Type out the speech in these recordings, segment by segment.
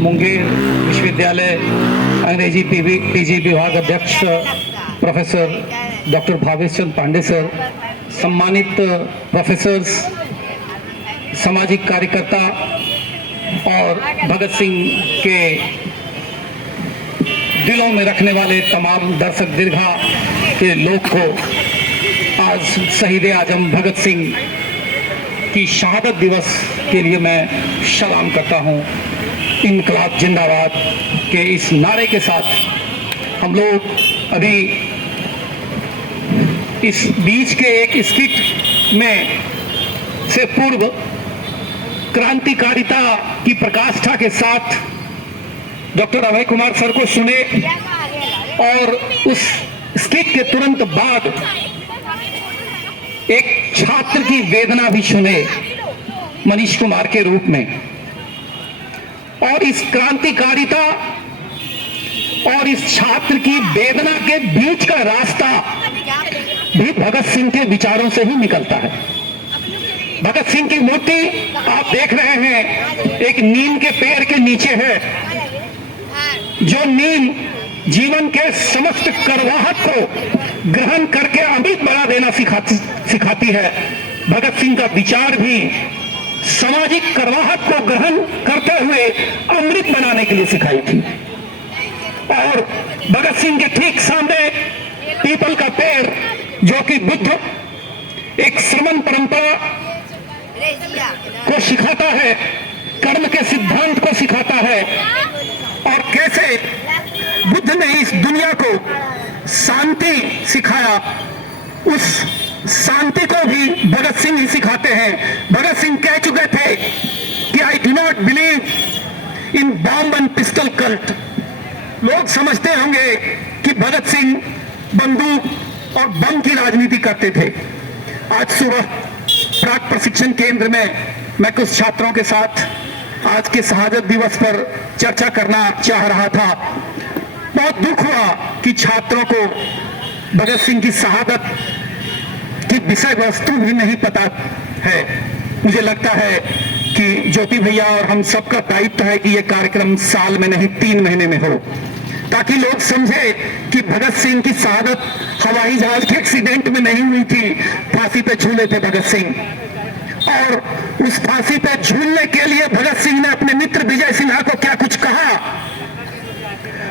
मुंगेर विश्वविद्यालय अंग्रेजी पीजी विभाग अध्यक्ष प्रोफेसर डॉक्टर भावेश चंद पांडे सर, सम्मानित प्रोफेसर्स, सामाजिक कार्यकर्ता और भगत सिंह के दिलों में रखने वाले तमाम दर्शक दीर्घा के लोग को आज शहीद आजम भगत सिंह की शहादत दिवस के लिए मैं सलाम करता हूं। इनकलाब जिंदाबाद के इस नारे के साथ हम लोग अभी इस बीच के एक स्किट में से पूर्व क्रांतिकारिता की प्रकाष्ठा के साथ डॉक्टर अभय कुमार सर को सुने और उस स्किट के तुरंत बाद एक छात्र की वेदना भी सुने मनीष कुमार के रूप में। और इस क्रांतिकारिता और इस छात्र की वेदना के बीच का रास्ता भी भगत सिंह के विचारों से ही निकलता है। भगत सिंह की मूर्ति आप देख रहे हैं, एक नीम के पेड़ के नीचे है। जो नीम जीवन के समस्त करवाहट को ग्रहण करके अमृत बना देना सिखाती है, भगत सिंह का विचार भी सामाजिक करवाहट को ग्रहण करते हुए अमृत बनाने के लिए सिखाई थी। और भगत सिंह के ठीक सामने पीपल का पेड़, जो कि बुद्ध एक श्रमण परंपरा को सिखाता है, कर्म के सिद्धांत को सिखाता है, और कैसे बुद्ध ने इस दुनिया को शांति सिखाया, उस शांति को भी भगत सिंह ही सिखाते हैं। भगत सिंह कह चुके थे कि I do not believe in bomb and pistol cult. लोग समझते होंगे कि भगत सिंह बंदूक और बम की राजनीति करते थे। आज सुबह प्राक प्रशिक्षण केंद्र में मैं कुछ छात्रों के साथ आज के शहादत दिवस पर चर्चा करना चाह रहा था। बहुत दुख हुआ कि छात्रों को भगत सिंह की शहादत की विषय वस्तु भी नहीं पता है। मुझे लगता है कि ज्योति भैया और हम सबका दायित्व है कि यह कार्यक्रम साल में नहीं 3 महीने में हो, ताकि लोग समझे कि भगत सिंह की शहादत हवाई जहाज के एक्सीडेंट में नहीं हुई थी। फांसी पे झूले थे भगत सिंह, और उस फांसी पे झूलने के लिए भगत सिंह ने अपने मित्र विजय सिन्हा को क्या कुछ कहा।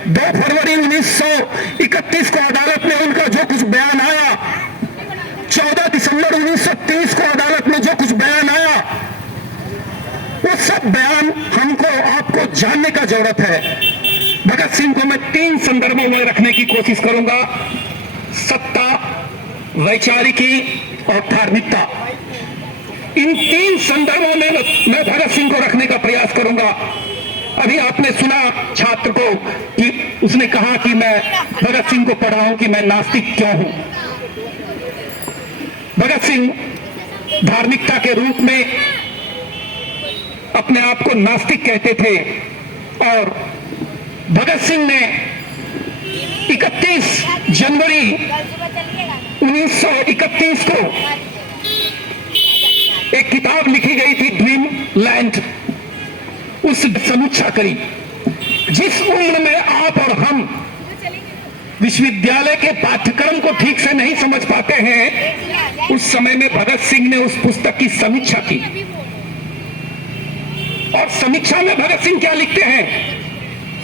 2 फरवरी 1931 को अदालत में उनका जो कुछ बयान आया, 14 दिसंबर 1930 को अदालत में जो कुछ बयान आया, वो सब बयान हमको आपको जानने का जरूरत है। भगत सिंह को मैं 3 संदर्भों में रखने की कोशिश करूंगा: सत्ता, वैचारिकी और धार्मिकता। इन 3 संदर्भों में मैं भगत सिंह को रखने का प्रयास करूंगा। अभी आपने सुना छात्र को कि उसने कहा कि मैं भगत सिंह को पढ़ाऊं कि मैं नास्तिक क्यों हूं। भगत सिंह धार्मिकता के रूप में अपने आप को नास्तिक कहते थे, और भगत सिंह ने 31 जनवरी 1931 को एक किताब लिखी गई थी, ड्रीम लैंड, उस समीक्षा करी। जिस उम्र में आप और हम विश्वविद्यालय के पाठ्यक्रम को ठीक से नहीं समझ पाते हैं, उस समय में भगत सिंह ने उस पुस्तक की समीक्षा की। और समीक्षा में भगत सिंह क्या लिखते हैं?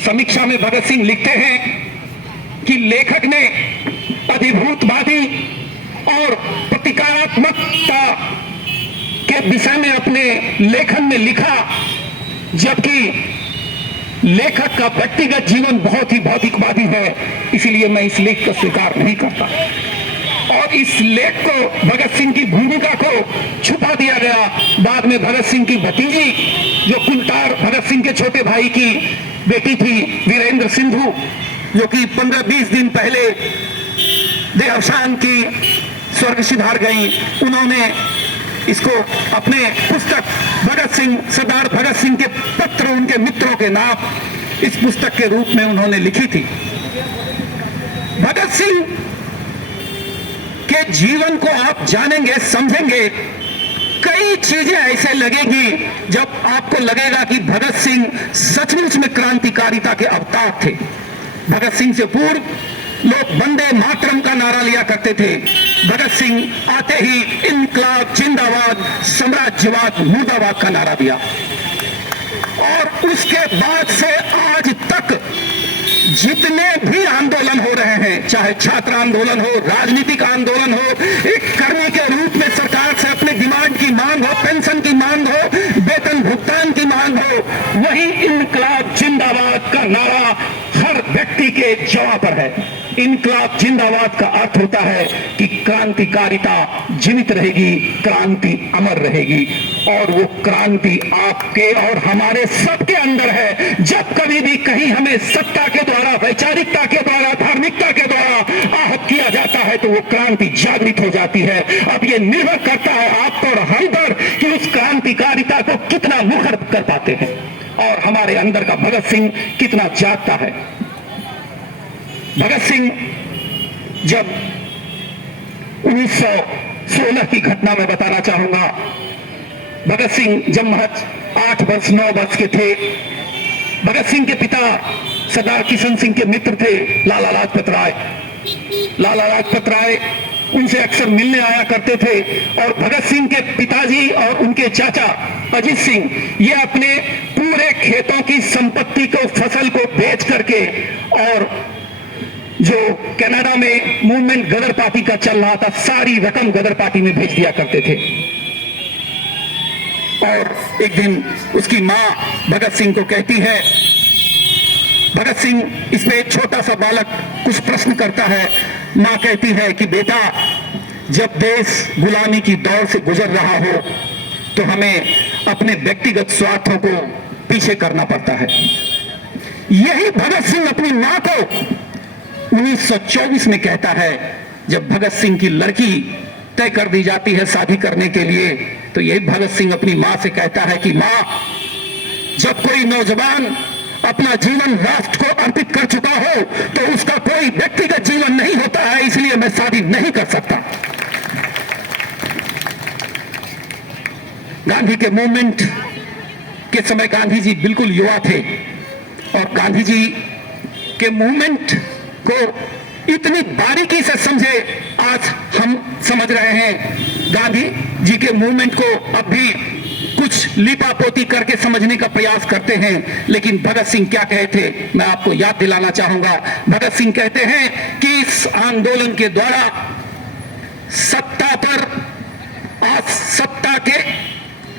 समीक्षा में भगत सिंह लिखते हैं कि लेखक ने अधिभूतवादी और प्रतिकारात्मकता के विषय में अपने लेखन में लिखा, जबकि लेखक का व्यक्तिगत जीवन बहुत ही भौतिकवादी है। इसलिए मैं इस लेख को स्वीकार नहीं करता। और इस लेख को, भगत सिंह की भूमिका को छुपा दिया गया। बाद में भगत सिंह की भतीजी, जो कुलतार भगत सिंह के छोटे भाई की बेटी थी, वीरेंद्र सिंधु, जो कि 15-20 दिन पहले देहावसान की स्वर्ग सिधार गई, उन्होंने इसको अपने पुस्तक भगत सिंह, सरदार भगत सिंह के पत्र उनके मित्रों के नाम इस पुस्तक के रूप में उन्होंने लिखी थी। भगत सिंह के जीवन को आप जानेंगे, समझेंगे कई चीजें ऐसे लगेगी जब आपको लगेगा कि भगत सिंह सचमुच में क्रांतिकारिता के अवतार थे। भगत सिंह से पूर्व लोग वंदे मातरम का नारा लिया करते थे। भगत सिंह आते ही इनकलाब जिंदाबाद, साम्राज्यवाद मुर्दाबाद का नारा दिया, और उसके बाद से आज तक जितने भी आंदोलन हो रहे हैं, चाहे छात्र आंदोलन हो, राजनीतिक आंदोलन हो, एक कर्मी के रूप में सरकार से अपने डिमांड की मांग हो, पेंशन की मांग हो, वेतन भुगतान की मांग हो, वही इनकलाब जिंदाबाद का नारा हर व्यक्ति के जवा पर है। इनकलाब जिंदाबाद का अर्थ होता है कि क्रांतिकारिता जीवित रहेगी, क्रांति अमर रहेगी, और वो क्रांति आपके और हमारे सबके अंदर है। जब कभी भी कहीं हमें सत्ता के द्वारा, वैचारिकता के द्वारा, धार्मिकता के द्वारा आहत किया जाता है तो वो क्रांति जागृत हो जाती है। अब ये निर्भर करता है आप पर और हम पर कि उस क्रांतिकारिता को कितना मुखर कर पाते हैं, और हमारे अंदर का भगत सिंह कितना जागता है। भगत सिंह जब 1916 की घटना में बताना चाहूंगा, भगत सिंह जब महज 8 वर्ष 9 वर्ष के थे, भगत सिंह के पिता सरदार किशन सिंह के मित्र थे लाला लाजपत राय। लाला लाजपत राय उनसे अक्सर मिलने आया करते थे, और भगत सिंह के पिताजी और उनके चाचा अजीत सिंह ये अपने पूरे खेतों की संपत्ति को, फसल को बेच करके, और जो कनाडा में मूवमेंट गदर पार्टी का चल रहा था, सारी रकम गदर पार्टी में भेज दिया करते थे। और एक दिन उसकी मां भगत सिंह को कहती है, भगत सिंह इसमें एक छोटा सा बालक कुछ प्रश्न करता है, मां कहती है कि बेटा, जब देश गुलामी की दौर से गुजर रहा हो तो हमें अपने व्यक्तिगत स्वार्थों को पीछे करना पड़ता है। यही भगत सिंह अपनी मां को 1924 में कहता है, जब भगत सिंह की लड़की तय कर दी जाती है शादी करने के लिए, तो यही भगत सिंह अपनी मां से कहता है कि मां, जब कोई नौजवान अपना जीवन राष्ट्र को अर्पित कर चुका हो तो उसका कोई व्यक्तिगत जीवन नहीं होता है, इसलिए मैं शादी नहीं कर सकता। गांधी के मूवमेंट के समय गांधी जी बिल्कुल युवा थे, और गांधी जी के मूवमेंट को इतनी बारीकी से समझे आज हम समझ रहे हैं। गांधी जी के मूवमेंट को अब भी कुछ लिपापोती करके समझने का प्रयास करते हैं, लेकिन भगत सिंह क्या कहे थे मैं आपको याद दिलाना चाहूंगा। भगत सिंह कहते हैं कि इस आंदोलन के द्वारा सत्ता पर, आज सत्ता के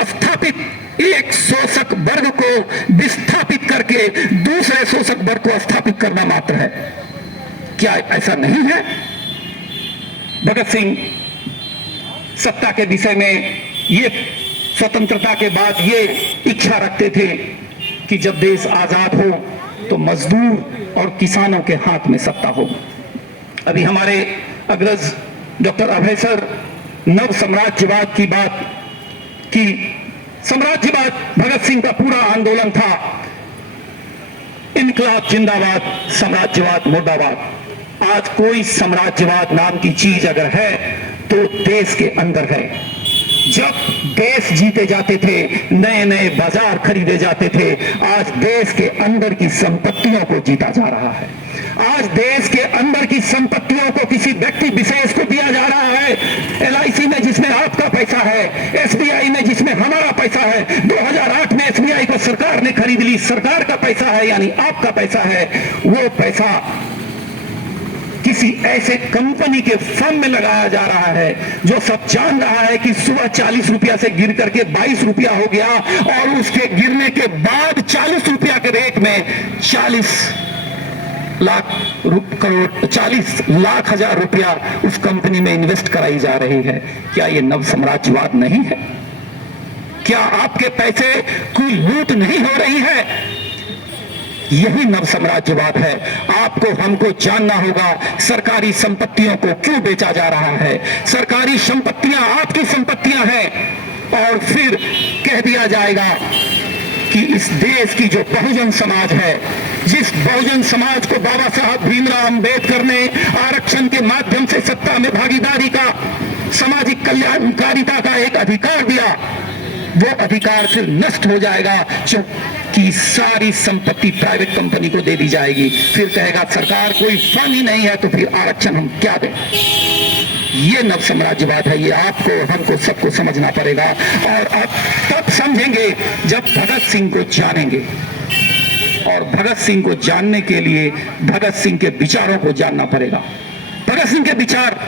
स्थापित एक शोषक वर्ग को विस्थापित करके दूसरे शोषक वर्ग को स्थापित करना मात्र है। क्या ऐसा नहीं है? भगत सिंह सत्ता के विषय में, ये स्वतंत्रता के बाद ये इच्छा रखते थे कि जब देश आजाद हो तो मजदूर और किसानों के हाथ में सत्ता हो। अभी हमारे अग्रज डॉक्टर अभय सर नव साम्राज्यवाद की बात की। साम्राज्यवाद भगत सिंह का पूरा आंदोलन था, इनकलाब जिंदाबाद, साम्राज्यवाद मुर्दाबाद। आज कोई साम्राज्यवाद नाम की चीज अगर है तो देश के अंदर है। जब देश जीते जाते थे, नए नए बाजार खरीदे जाते थे, आज देश के अंदर की संपत्तियों को जीता जा रहा है। आज देश के अंदर की संपत्तियों को किसी व्यक्ति विशेष को दिया जा रहा है। LIC में जिसमें आपका पैसा है, SBI में जिसमें हमारा पैसा है, 2008 में SBI को सरकार ने खरीद ली, सरकार का पैसा है यानी आपका पैसा है, वो पैसा किसी ऐसे कंपनी के फर्म में लगाया जा रहा है जो सब जान रहा है कि सुबह 40 रुपया से गिर करके 22 रुपया हो गया, और उसके गिरने के बाद 40 रुपया के रेट में 40 लाख करोड़ 40 लाख हजार रुपया उस कंपनी में इन्वेस्ट कराई जा रही है। क्या ये नव साम्राज्यवाद नहीं है? क्या आपके पैसे की लूट नहीं हो रही है? यही नव साम्राज्यवाद है। आपको हमको जानना होगा सरकारी संपत्तियों को क्यों बेचा जा रहा है। सरकारी संपत्तियां आपकी संपत्तियां हैं, और फिर कह दिया जाएगा कि इस देश की जो बहुजन समाज है, जिस बहुजन समाज को बाबा साहब भीमराव अंबेडकर ने आरक्षण के माध्यम से सत्ता में भागीदारी का सामाजिक कल्याणकारिता का एक अधिकार दिया, वो अधिकार फिर नष्ट हो जाएगा क्योंकि सारी संपत्ति प्राइवेट कंपनी को दे दी जाएगी। फिर कहेगा सरकार कोई फंड ही नहीं है तो फिर आरक्षण हम क्या दें। ये नव साम्राज्यवाद है, ये आपको हमको सबको समझना पड़ेगा। और अब तब समझेंगे जब भगत सिंह को जानेंगे, और भगत सिंह को जानने के लिए भगत सिंह के विचारों को जानना पड़ेगा। भगत सिंह के विचार,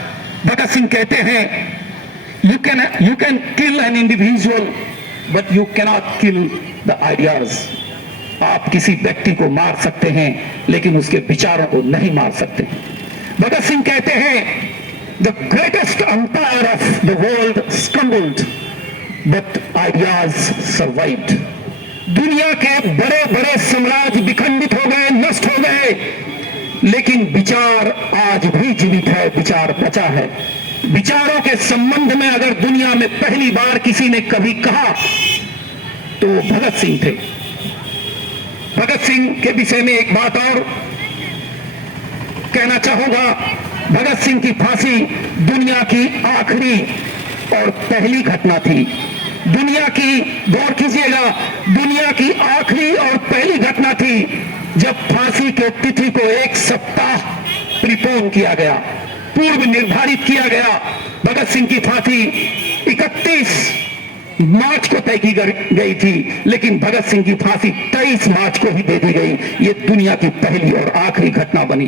भगत सिंह कहते हैं you can kill an individual but you cannot kill the ideas. आप किसी व्यक्ति को मार सकते हैं लेकिन उसके विचारों को नहीं मार सकते। भगत सिंह कहते हैं the greatest empire of the world stumbled but ideas survived. दुनिया के बड़े बड़े साम्राज्य विखंडित हो गए, नष्ट हो गए, लेकिन विचार आज भी जीवित है, विचार बचा है। विचारों के संबंध में अगर दुनिया में पहली बार किसी ने कभी कहा तो भगत सिंह थे। भगत सिंह के विषय में एक बात और कहना चाहूंगा। भगत सिंह की फांसी दुनिया की आखिरी और पहली घटना थी। दुनिया की, गौर कीजिएगा, दुनिया की आखिरी और पहली घटना थी जब फांसी के तिथि को एक सप्ताह प्रीपोन किया गया, पूर्व निर्धारित किया गया। भगत सिंह की फांसी 31 मार्च को तय की गई थी, लेकिन भगत सिंह की फांसी 23 मार्च को ही दे दी गई। ये दुनिया की पहली और आखिरी घटना बनी,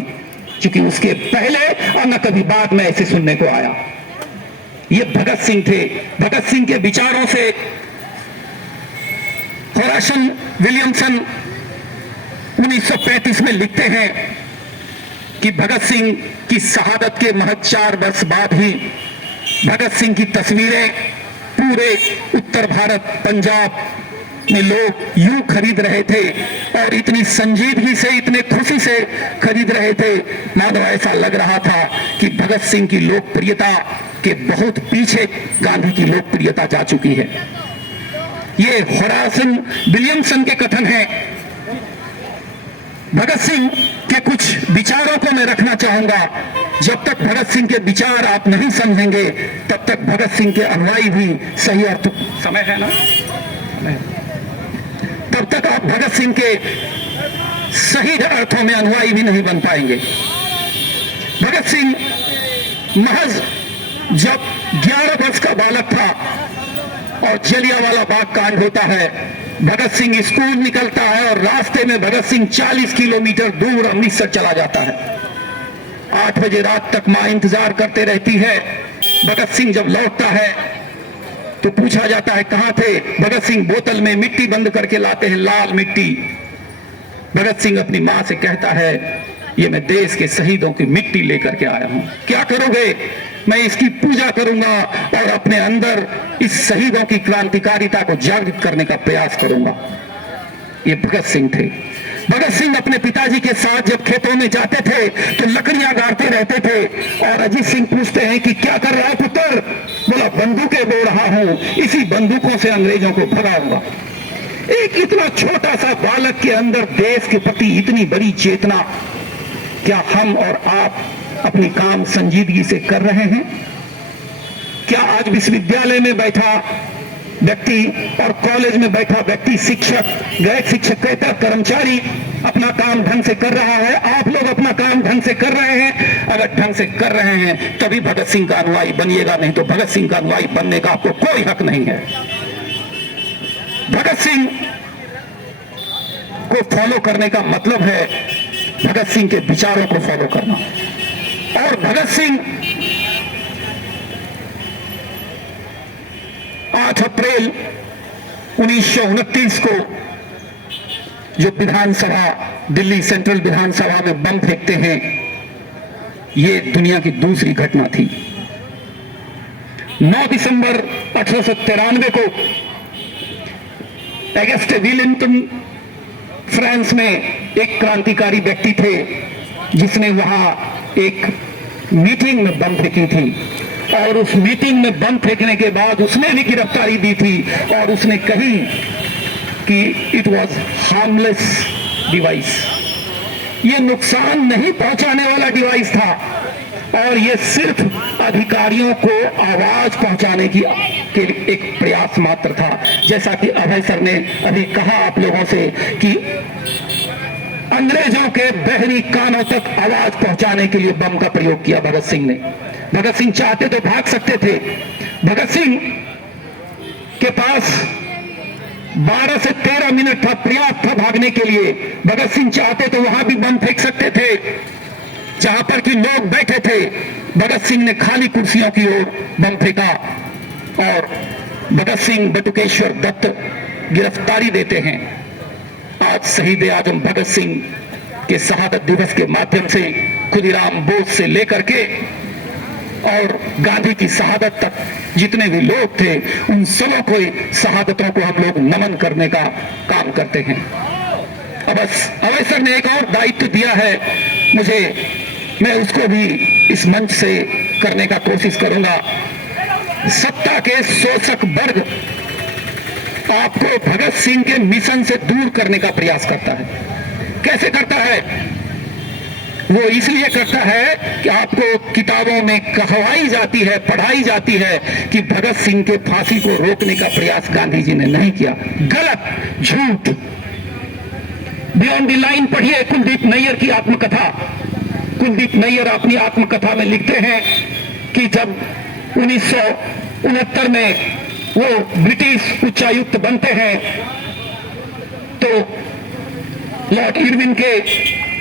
क्योंकि उसके पहले और न कभी बाद में ऐसे सुनने को आया। ये भगत सिंह थे। भगत सिंह के विचारों से होरासन विलियमसन 1935 में लिखते हैं कि भगत सिंह की शहादत के महज 4 वर्ष बाद ही भगत सिंह की तस्वीरें पूरे उत्तर भारत, पंजाब में लोग यूं खरीद रहे थे और इतनी संजीदगी से, इतने खुशी से खरीद रहे थे, मानो ऐसा लग रहा था कि भगत सिंह की लोकप्रियता के बहुत पीछे गांधी की लोकप्रियता जा चुकी है। ये होरासन विलियमसन के कथन है। भगत सिंह के कुछ विचारों को मैं रखना चाहूंगा। जब तक भगत सिंह के विचार आप नहीं समझेंगे तब तक भगत सिंह के अनुयायी भी सही अर्थ, समय है ना, तब तक आप भगत सिंह के सही अर्थों में अनुयायी भी नहीं बन पाएंगे। भगत सिंह महज जब 11 वर्ष का बालक था और जलियांवाला बाग कांड होता है, भगत सिंह स्कूल निकलता है और रास्ते में भगत सिंह 40 किलोमीटर दूर अमृतसर चला जाता है। 8 बजे रात तक मां इंतजार करते रहती है। भगत सिंह जब लौटता है तो पूछा जाता है कहां थे। भगत सिंह बोतल में मिट्टी बंद करके लाते हैं, लाल मिट्टी। भगत सिंह अपनी मां से कहता है ये मैं देश के शहीदों की मिट्टी लेकर के आया हूं, क्या करोगे? मैं इसकी पूजा करूंगा और अपने अंदर इस शहीदों की क्रांतिकारिता को जागृत करने का प्रयास करूंगा। ये भगत सिंह थे। भगत सिंह अपने पिताजी के साथ जब खेतों में जाते थे तो लकड़ियां गाड़ते रहते थे और अजीत सिंह पूछते हैं कि क्या कर रहा है पुत्र? बोला बंदूकें बो रहा हूं, इसी बंदूकों से अंग्रेजों को भगाऊंगा। एक इतना छोटा सा बालक के अंदर देश के प्रति इतनी बड़ी चेतना, क्या हम और आप अपनी काम संजीदगी से कर रहे हैं? क्या आज विश्वविद्यालय में बैठा व्यक्ति और कॉलेज में बैठा व्यक्ति, शिक्षक, गैर शिक्षकेतर कर्मचारी अपना काम ढंग से कर रहा है? आप लोग अपना काम ढंग से कर रहे हैं? अगर ढंग से कर रहे हैं तभी भगत सिंह का अनुयायी बनिएगा, नहीं तो भगत सिंह का अनुयायी बनने का आपको कोई हक नहीं है। भगत सिंह को फॉलो करने का मतलब है भगत सिंह के विचारों को फॉलो करना। और भगत सिंह 8 अप्रैल 1929 को जो विधानसभा, दिल्ली सेंट्रल विधानसभा में बम फेंकते हैं, ये दुनिया की दूसरी घटना थी। 9 दिसंबर 1893 को ऑगस्टे विलिंगटन फ्रांस में एक क्रांतिकारी व्यक्ति थे जिसने वहां एक मीटिंग में बम फेंकी थी और उस मीटिंग में बम फेंकने के बाद उसने भी गिरफ्तारी दी थी और उसने कही कि इट वाज हार्मलेस डिवाइस, ये नुकसान नहीं पहुंचाने वाला डिवाइस था। और ये सिर्फ अधिकारियों को आवाज पहुंचाने की के एक प्रयास मात्र था। जैसा कि अभय सर ने अभी कहा आप लोगों से कि अंग्रेजों के बहरी कानों तक आवाज पहुंचाने के लिए बम का प्रयोग किया भगत सिंह ने। भगत सिंह चाहते तो भाग सकते थे। भगत सिंह के पास 12 से 13 मिनट था, पर्याप्त था भागने के लिए। भगत सिंह चाहते तो वहां भी बम फेंक सकते थे जहां पर कि लोग बैठे थे। भगत सिंह ने खाली कुर्सियों की ओर बम फेंका और भगत सिंह बटुकेश्वर दत्त गिरफ्तारी देते हैं। आज शहीद आजम भगत सिंह के शहादत दिवस के माध्यम से खुदीराम बोस से लेकर के और गांधी की शहादत तक जितने भी लोग थे उन सबों को शहादतों को हम लोग नमन करने का काम करते हैं। अब अभय सर ने एक और दायित्व दिया है मुझे, मैं उसको भी इस मंच से करने का कोशिश करूंगा। सत्ता के शोषक वर्ग आपको भगत सिंह के मिशन से दूर करने का प्रयास करता है। कैसे करता है? वो इसलिए करता है कि आपको किताबों में कहवाई जाती है, पढ़ाई जाती है कि भगत सिंह के फांसी को रोकने का प्रयास गांधी जी ने नहीं किया। गलत, झूठ। बियॉन्ड द लाइन पढ़िए कुलदीप नैयर की आत्मकथा। कुलदीप नैयर अपनी आत्मकथा में लिखते हैं कि जब 1969 में वो ब्रिटिश उच्चायुक्त बनते हैं तो लॉर्ड इरविन के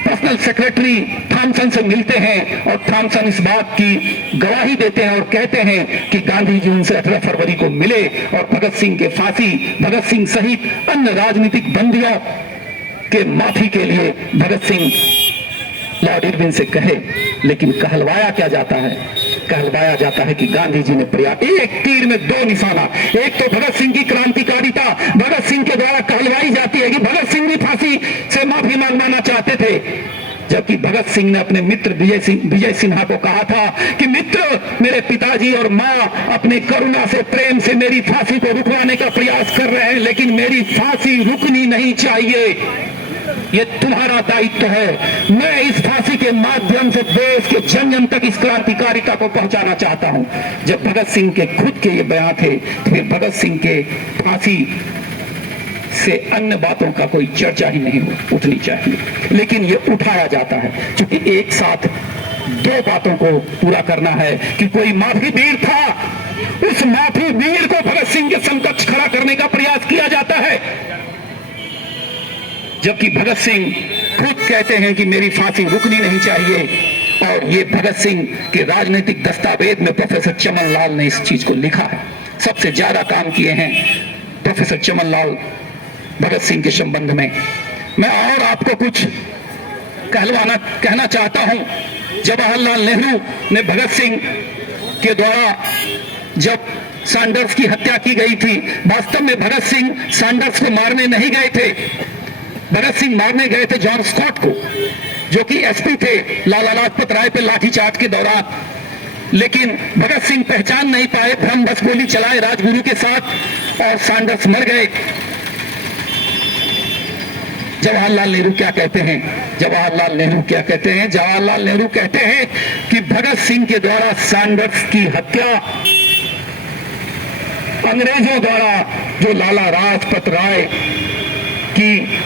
पर्सनल सेक्रेटरी थॉमसन से मिलते हैं और थॉमसन इस बात की गवाही देते हैं और कहते हैं कि गांधी जी उनसे 18 फरवरी को मिले और भगत सिंह के फांसी, भगत सिंह सहित अन्य राजनीतिक बंदियों के माफी के लिए भगत सिंह लॉर्ड इरविन से कहे। लेकिन कहलवाया क्या जाता है? कहलवाया जाता है कि गांधी जी ने प्रयास, एक तीर में दो निशाना। एक तो भगत सिंह की क्रांतिकारिता भगत सिंह के द्वारा कहलवाई जाती है कि भगत सिंह भी फांसी से माफी मांगना चाहते थे, जबकि भगत सिंह ने अपने मित्र विजय सिन्हा को कहा था कि मित्र, मेरे पिताजी और माँ अपने करुणा से, प्रेम से मेरी फांसी को रुकवाने का प्रयास कर रहे हैं, लेकिन मेरी फांसी रुकनी नहीं चाहिए। ये तुम्हारा दायित्व है। मैं इस फांसी के माध्यम से देश के जन जन तक इस क्रांतिकारिता को पहुंचाना चाहता हूं। जब भगत सिंह के खुद के ये बयान थे तो फिर भगत सिंह के फांसी से अन्य बातों का कोई चर्चा ही नहीं उठनी चाहिए, लेकिन ये उठाया जाता है क्योंकि एक साथ दो बातों को पूरा करना है कि कोई माफी वीर था, उस माफी वीर को भगत सिंह के समकक्ष खड़ा करने का प्रयास किया जाता है, जबकि भगत सिंह खुद कहते हैं कि मेरी फांसी रुकनी नहीं चाहिए। और ये भगत सिंह के राजनीतिक दस्तावेज में प्रोफेसर चमन लाल ने इस चीज को लिखा है। सबसे ज्यादा काम किए हैं प्रोफेसर चमन लाल भगत सिंह के संबंध में। मैं और आपको कुछ कहना चाहता हूं। जवाहरलाल नेहरू ने भगत सिंह के द्वारा जब सैंडर्स की हत्या की गई थी, वास्तव में भगत सिंह सैंडर्स को मारने नहीं गए थे। भगत सिंह मारने गए थे जॉन स्कॉट को, जो कि एसपी थे लाला लाजपत राय पे लाठीचार्ज के दौरान। लेकिन भगत सिंह पहचान नहीं पाए, भ्रमवश गोली चलाए राजगुरु के साथ और सैंडर्स मर गए। जवाहरलाल नेहरू क्या कहते हैं? जवाहरलाल नेहरू क्या कहते हैं? जवाहरलाल नेहरू कहते हैं कि भगत सिंह के द्वारा सैंडर्स की हत्या अंग्रेजों द्वारा, जो लाला लाजपत राय की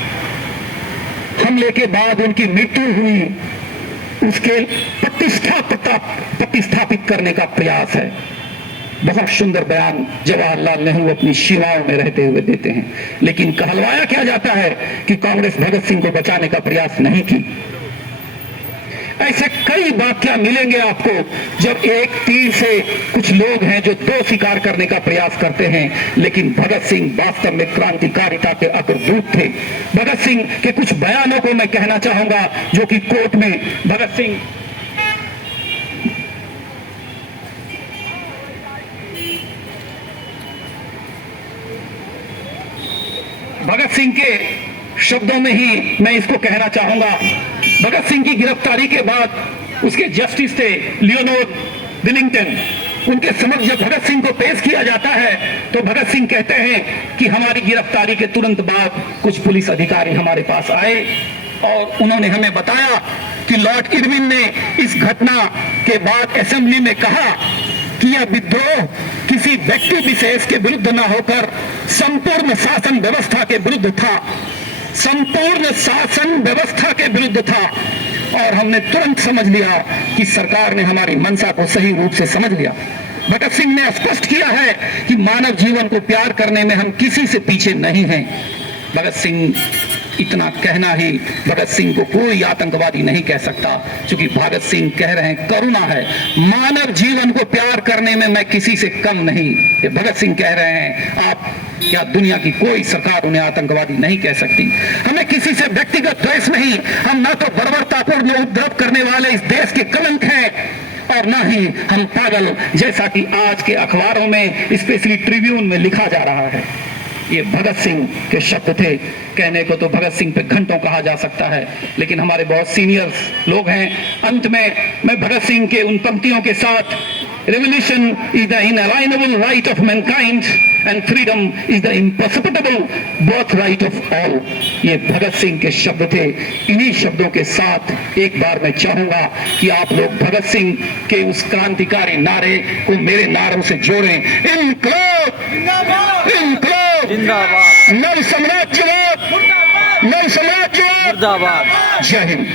हमले के बाद उनकी मृत्यु हुई, उसके प्रतिस्थापित करने का प्रयास है। बहुत सुंदर बयान जवाहरलाल नेहरू अपनी सीमाओं में रहते हुए देते हैं। लेकिन कहलवाया क्या जाता है कि कांग्रेस भगत सिंह को बचाने का प्रयास नहीं की। ऐसे कई वाक्य मिलेंगे आपको जब एक तीर से कुछ लोग हैं जो दो शिकार करने का प्रयास करते हैं, लेकिन भगत सिंह वास्तव में क्रांतिकारिता के अग्रदूत थे। भगत सिंह के कुछ बयानों को मैं कहना चाहूंगा जो कि कोर्ट में भगत सिंह के शब्दों में ही मैं इसको कहना चाहूंगा। भगत सिंह की गिरफ्तारी के बाद उसके जस्टिस थे लियोनार्ड विलिंगटन, उनके समक्ष जब भगत सिंह को पेश किया जाता है तो भगत सिंह कहते हैं कि हमारी गिरफ्तारी के तुरंत बाद कुछ पुलिस अधिकारी हमारे पास आए और उन्होंने हमें बताया कि लॉर्ड इरविन ने इस घटना के बाद असेंबली में कहा कि यह विद्रोह किसी व्यक्ति विशेष के विरुद्ध न होकर संपूर्ण शासन व्यवस्था के विरुद्ध था, संपूर्ण शासन व्यवस्था के विरुद्ध था। और हमने तुरंत समझ लिया कि सरकार ने हमारी मंशा को सही रूप से समझ लिया। भगत सिंह ने स्पष्ट किया है कि मानव जीवन को प्यार करने में हम किसी से पीछे नहीं हैं। भगत सिंह, इतना कहना ही भगत सिंह को कोई आतंकवादी नहीं कह सकता, क्योंकि भगत सिंह कह रहे हैं करुणा है, मानव जीवन को प्यार करने में मैं किसी से कम नहीं। ये भगत सिंह कह रहे हैं। आप क्या, दुनिया की कोई सरकार उन्हें आतंकवादी नहीं कह सकती। हमें किसी से व्यक्तिगत द्वेष नहीं, हम ना तो बर्बरतापूर्ण उपद्रव करने वाले इस देश के कलंक हैं और ना ही हम पागल, जैसा कि आज के अखबारों में स्पेशली ट्रिब्यून में लिखा जा रहा है। ये भगत सिंह के शब्द थे। कहने को तो भगत सिंह पे घंटों कहा जा सकता है, लेकिन हमारे बहुत सीनियर लोग हैं। अंत में मैं भगत सिंह के उन पंक्तियों के साथ, revolution is the inalienable right of mankind and freedom is the impossible birthright of all, ये भगत सिंह के शब्द थे। इन्हीं शब्दों के साथ एक बार मैं चाहूंगा कि आप लोग भगत सिंह के उस क्रांतिकारी नारे को मेरे नारों से जोड़ें। इनकलाब, इनकलाब जिंदाबाद, नव साम्राज्यवाद, नव साम्राज्यवाद जिंदाबाद। जय हिंद।